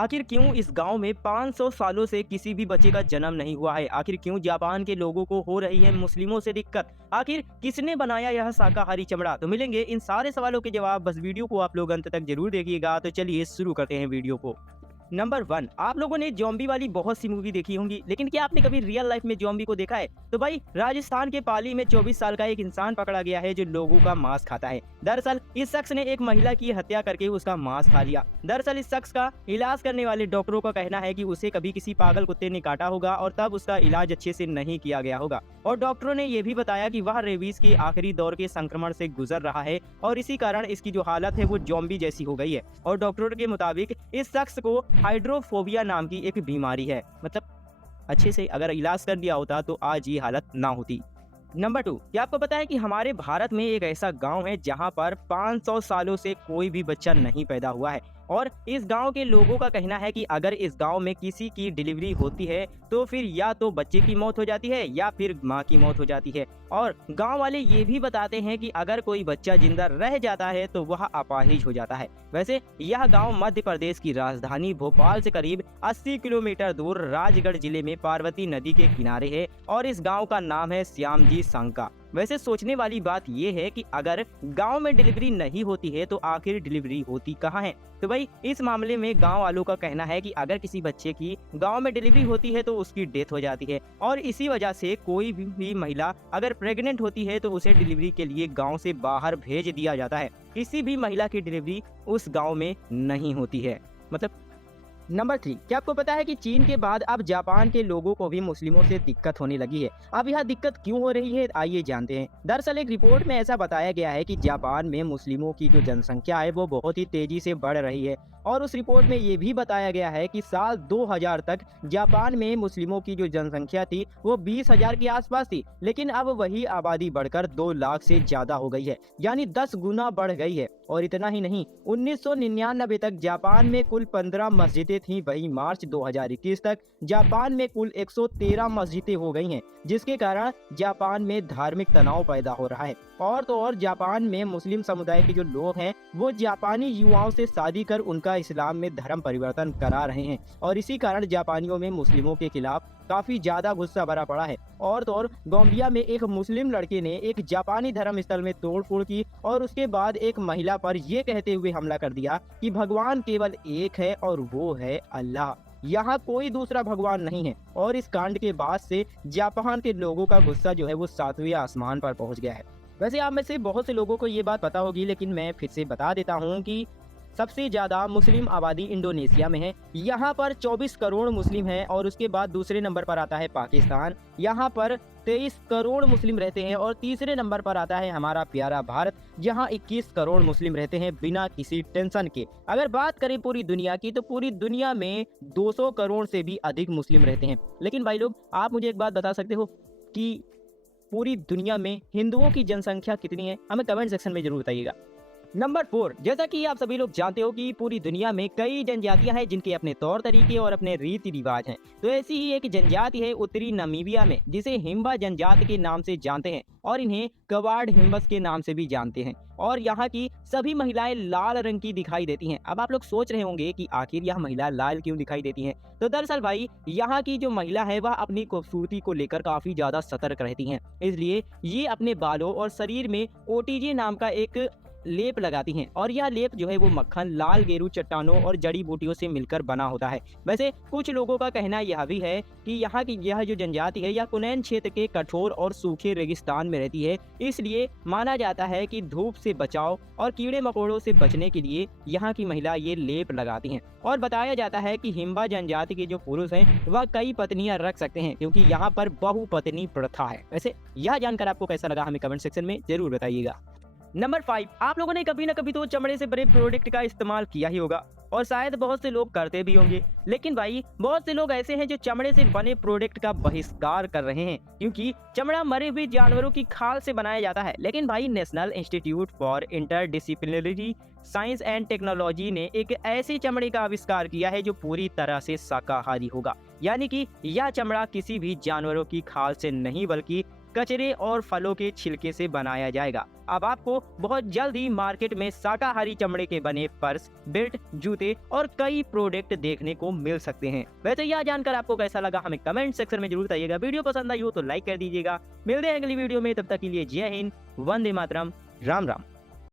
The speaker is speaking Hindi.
आखिर क्यों इस गांव में 500 सालों से किसी भी बच्चे का जन्म नहीं हुआ है? आखिर क्यों जापान के लोगों को हो रही है मुस्लिमों से दिक्कत? आखिर किसने बनाया यह शाकाहारी चमड़ा? तो मिलेंगे इन सारे सवालों के जवाब। बस वीडियो को आप लोग अंत तक जरूर देखिएगा। तो चलिए शुरू करते हैं वीडियो को। नंबर 1, आप लोगों ने ज़ॉम्बी वाली बहुत सी मूवी देखी होंगी, लेकिन क्या आपने कभी रियल लाइफ में ज़ॉम्बी को देखा है? तो भाई राजस्थान के पाली में 24 साल का एक इंसान पकड़ा गया है जो लोगों का मांस खाता है। दरअसल इस शख्स ने एक महिला की हत्या करके उसका मांस खा लिया। दरअसल इस शख्स का इलाज करने वाले डॉक्टरों का कहना है कि उसे कभी किसी पागल कुत्ते ने काटा होगा और तब उसका इलाज अच्छे से नहीं किया गया होगा। और डॉक्टरों ने यह भी बताया कि वह रेबीज के आखिरी दौर के संक्रमण से गुजर रहा है और इसी कारण इसकी जो हालत है वो ज़ॉम्बी जैसी हो गई है। और डॉक्टरों के मुताबिक इस शख्स को हाइड्रोफोबिया नाम की एक बीमारी है। मतलब अच्छे से अगर इलाज कर दिया होता तो आज ये हालत ना होती। नंबर 2, क्या आपको पता है कि हमारे भारत में एक ऐसा गांव है जहां पर 500 सालों से कोई भी बच्चा नहीं पैदा हुआ है। और इस गांव के लोगों का कहना है कि अगर इस गांव में किसी की डिलीवरी होती है तो फिर या तो बच्चे की मौत हो जाती है या फिर मां की मौत हो जाती है। और गांव वाले ये भी बताते हैं कि अगर कोई बच्चा जिंदा रह जाता है तो वह अपाहिज हो जाता है। वैसे यह गांव मध्य प्रदेश की राजधानी भोपाल से करीब 80 किलोमीटर दूर राजगढ़ जिले में पार्वती नदी के किनारे है और इस गांव का नाम है श्यामजी सांका। वैसे सोचने वाली बात यह है कि अगर गांव में डिलीवरी नहीं होती है तो आखिर डिलीवरी होती कहाँ है? तो भाई इस मामले में गांव वालों का कहना है कि अगर किसी बच्चे की गांव में डिलीवरी होती है तो उसकी डेथ हो जाती है और इसी वजह से कोई भी महिला अगर प्रेग्नेंट होती है तो उसे डिलीवरी के लिए गांव से बाहर भेज दिया जाता है। किसी भी महिला की डिलीवरी उस गांव में नहीं होती है। मतलब नंबर 3, क्या आपको पता है कि चीन के बाद अब जापान के लोगों को भी मुस्लिमों से दिक्कत होने लगी है? अब यह दिक्कत क्यों हो रही है, आइए जानते हैं। दरअसल एक रिपोर्ट में ऐसा बताया गया है कि जापान में मुस्लिमों की जो जनसंख्या है वो बहुत ही तेजी से बढ़ रही है। और उस रिपोर्ट में ये भी बताया गया है कि साल 2000 तक जापान में मुस्लिमों की जो जनसंख्या थी वो 20,000 के आसपास थी, लेकिन अब वही आबादी बढ़कर 2 लाख से ज्यादा हो गई है, यानी 10 गुना बढ़ गई है। और इतना ही नहीं, 1999 तक जापान में कुल 15 मस्जिदें थी, वही मार्च 2021 तक जापान में कुल 113 मस्जिदें हो गई हैं, जिसके कारण जापान में धार्मिक तनाव पैदा हो रहा है। और तो और जापान में मुस्लिम समुदाय के जो लोग हैं वो जापानी युवाओं से शादी कर उनका इस्लाम में धर्म परिवर्तन करा रहे हैं और इसी कारण जापानियों में मुस्लिमों के खिलाफ काफी ज्यादा गुस्सा भरा पड़ा है। और तो और गाम्बिया में एक मुस्लिम लड़के ने एक जापानी धर्म स्थल में तोड़फोड़ की और उसके बाद एक महिला पर ये कहते हुए हमला कर दिया कि भगवान केवल एक है और वो है अल्लाह, यहाँ कोई दूसरा भगवान नहीं है। और इस कांड के बाद से जापान के लोगों का गुस्सा जो है वो 7वें आसमान पर पहुंच गया है। वैसे आप में से बहुत से लोगों को ये बात पता होगी, लेकिन मैं फिर से बता देता हूँ कि सबसे ज्यादा मुस्लिम आबादी इंडोनेशिया में है। यहाँ पर 24 करोड़ मुस्लिम हैं और उसके बाद दूसरे नंबर पर आता है पाकिस्तान, यहाँ पर 23 करोड़ मुस्लिम रहते हैं और तीसरे नंबर पर आता है हमारा प्यारा भारत, जहाँ 21 करोड़ मुस्लिम रहते हैं बिना किसी टेंशन के। अगर बात करें पूरी दुनिया की तो पूरी दुनिया में 200 करोड़ से भी अधिक मुस्लिम रहते हैं। लेकिन भाई लोग, आप मुझे एक बात बता सकते हो कि पूरी दुनिया में हिंदुओं की जनसंख्या कितनी है? हमें कमेंट सेक्शन में जरूर बताइएगा। नंबर 4, जैसा कि आप सभी लोग जानते हो कि पूरी दुनिया में कई जनजातियां हैं जिनके अपने तौर तरीके और अपने रीति रिवाज हैं। तो ऐसी ही एक जनजाति है उत्तरी नामीबिया में जिसे हिम्बा जनजाति के नाम से जानते हैं और इन्हें कवाड हिम्बस के नाम से भी जानते हैं। और यहाँ की सभी महिलाएं लाल रंग की दिखाई देती हैं। अब आप लोग सोच रहे होंगे कि आखिर यह महिला लाल क्यों दिखाई देती हैं? तो दरअसल भाई यहाँ की जो महिला है वह अपनी खूबसूरती को लेकर काफी ज्यादा सतर्क रहती हैं, इसलिए ये अपने बालों और शरीर में ओटीजे नाम का एक लेप लगाती हैं और यह लेप जो है वो मक्खन, लाल गेरू चट्टानों और जड़ी बूटियों से मिलकर बना होता है। वैसे कुछ लोगों का कहना यह भी है कि यहाँ की यह जो जनजाति है यह कुनैन क्षेत्र के कठोर और सूखे रेगिस्तान में रहती है, इसलिए माना जाता है कि धूप से बचाव और कीड़े मकोड़ों से बचने के लिए यहाँ की महिला ये लेप लगाती हैं। और बताया जाता है कि हिम्बा जनजाति के जो पुरुष हैं वह कई पत्नियां रख सकते हैं क्योंकि यहाँ पर बहुपत्नी प्रथा है। वैसे यह जानकर आपको कैसा लगा हमें कमेंट सेक्शन में जरूर बताइएगा। नंबर 5, आप लोगों ने कभी न कभी तो चमड़े से बने प्रोडक्ट का इस्तेमाल किया ही होगा और शायद बहुत से लोग करते भी होंगे। लेकिन भाई बहुत से लोग ऐसे हैं जो चमड़े से बने प्रोडक्ट का बहिष्कार कर रहे हैं क्योंकि चमड़ा मरे हुए जानवरों की खाल से बनाया जाता है। लेकिन भाई national institute for interdisciplinary science and technology ने एक ऐसे चमड़े का आविष्कार किया है जो पूरी तरह से शाकाहारी होगा, यानी कि यह चमड़ा किसी भी जानवरों की खाल से नहीं बल्कि कचरे और फलों के छिलके से बनाया जाएगा। अब आपको बहुत जल्द ही मार्केट में शाकाहारी चमड़े के बने पर्स, बेल्ट, जूते और कई प्रोडक्ट देखने को मिल सकते हैं। वैसे यह जानकर आपको कैसा लगा हमें कमेंट सेक्शन में जरूर बताइएगा। वीडियो पसंद आई हो तो लाइक कर दीजिएगा। मिलते हैं अगली वीडियो में, तब तक के लिए जय हिंद, वंदे मातरम, राम राम।